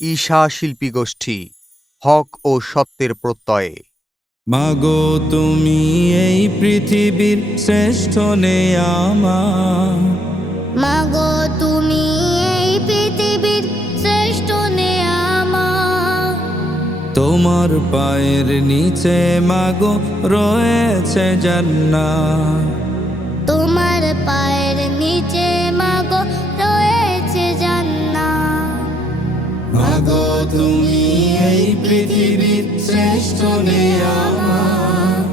ঈশা শিল্পী গোষ্ঠী, হক ও সত্যের প্রত্যয়ে। মাগো তুমি এই পৃথিবীর শ্রেষ্ঠ নেয়ামত, মাগো তুমি এই পৃথিবীর শ্রেষ্ঠ নেয়ামত। তোমার পায়ের নিচে মাগো রয়েছে জান্নাত, তোমার পায়ের নিচে মাগো রয়েছে জান্নাত। মাগো তুমি এই পৃথিবীর শ্রেষ্ঠ নেয়ামত,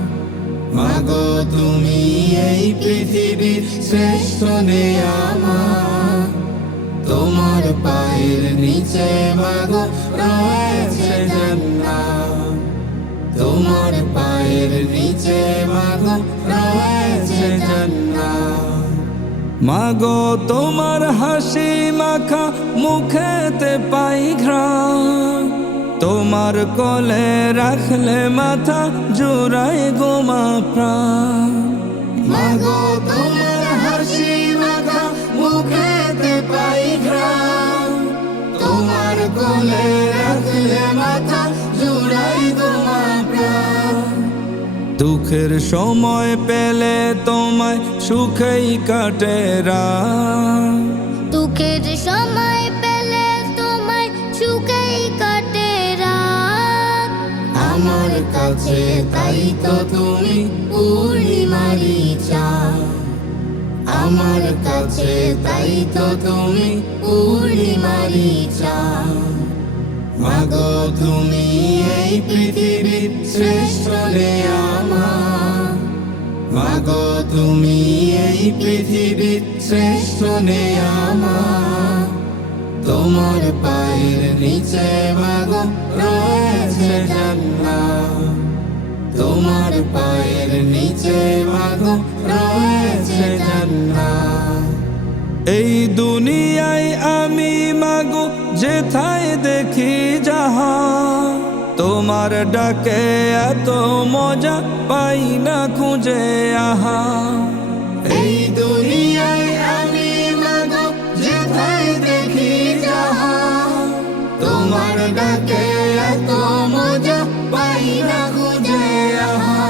মাগো তুমি এই পৃথিবীর শ্রেষ্ঠ নেয়ামত। তোমার পায়ের নিচে মাগো রয়েছে জান্নাত, তোমার পায়ের নিচে মাগো রয়েছে জান্নাত। মাগো তোমার হাসি মাখা মুখেতে পাই ঘ্রাণ, তোমার কোলে রাখলে মাথা জুড়ায় গোমা প্রাণ। মাগো তোমার হাসি মাখা মুখেতে পাই ঘ্রাণ, তোমার কোলে রাখলে মাথা জুড়ায় গোমা প্রাণ। দুঃখের সময় পেলে তোমায় সুখেই কাটে রাত, দুঃখের সময় পেলে তোমায় সুখেই কাটে রাত। আমার কাছে তাই তো তুমি পূর্ণিমারি চাঁদ, আমার কাছে তাই তো তুমি পূর্ণিমারি চাঁদ। মাগো তুমি এই পৃথিবীর শ্রেষ্ঠ নেয়ামত, মাগো তুমি এই পৃথিবীর শ্রেষ্ঠ নেয়ামত। তোমার পায়ের নিচে মাগো রয়েছে জান্নাত, তোমার পায়ের নিচে মাগো রয়েছে জান্নাত। এই দুনিয়ায় আমি মাগো যেথায় দেখি যাহা, তোমার ডাকে এত মজা পাই না খুঁজে আহা। এই দুনিয়ায় আমি মাগো যেথায় দেখি যাহা, তোমার ডাকে এত মজা পাই না খুঁজে আহা।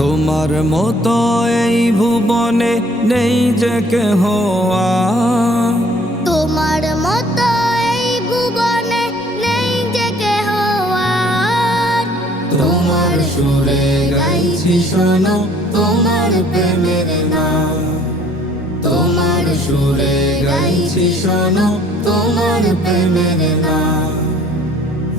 তোমার মতো এই ভুবনে নেই যে কেহ আর, তোমার মতো এই ভুবনে নেই যে কেহ আর। তোমার সুরে গাইছি শোনো তোমার প্রেমের নাম, তোমার সুরে গাইছি শোনো তোমার প্রেমের নাম।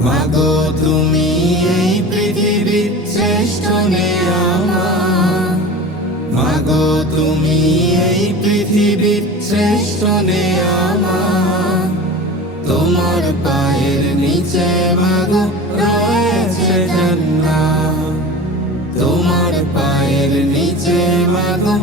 মাগো তুমি এই পৃথিবীর শ্রেষ্ঠ নেয়ামত, মাগো তুমি এই পৃথিবীর শ্রেষ্ঠ নেয়ামত। তোমার পায়ের নিচে মাগো রয়েছে জান্নাত, তোমার পায়ের নিচে মাগো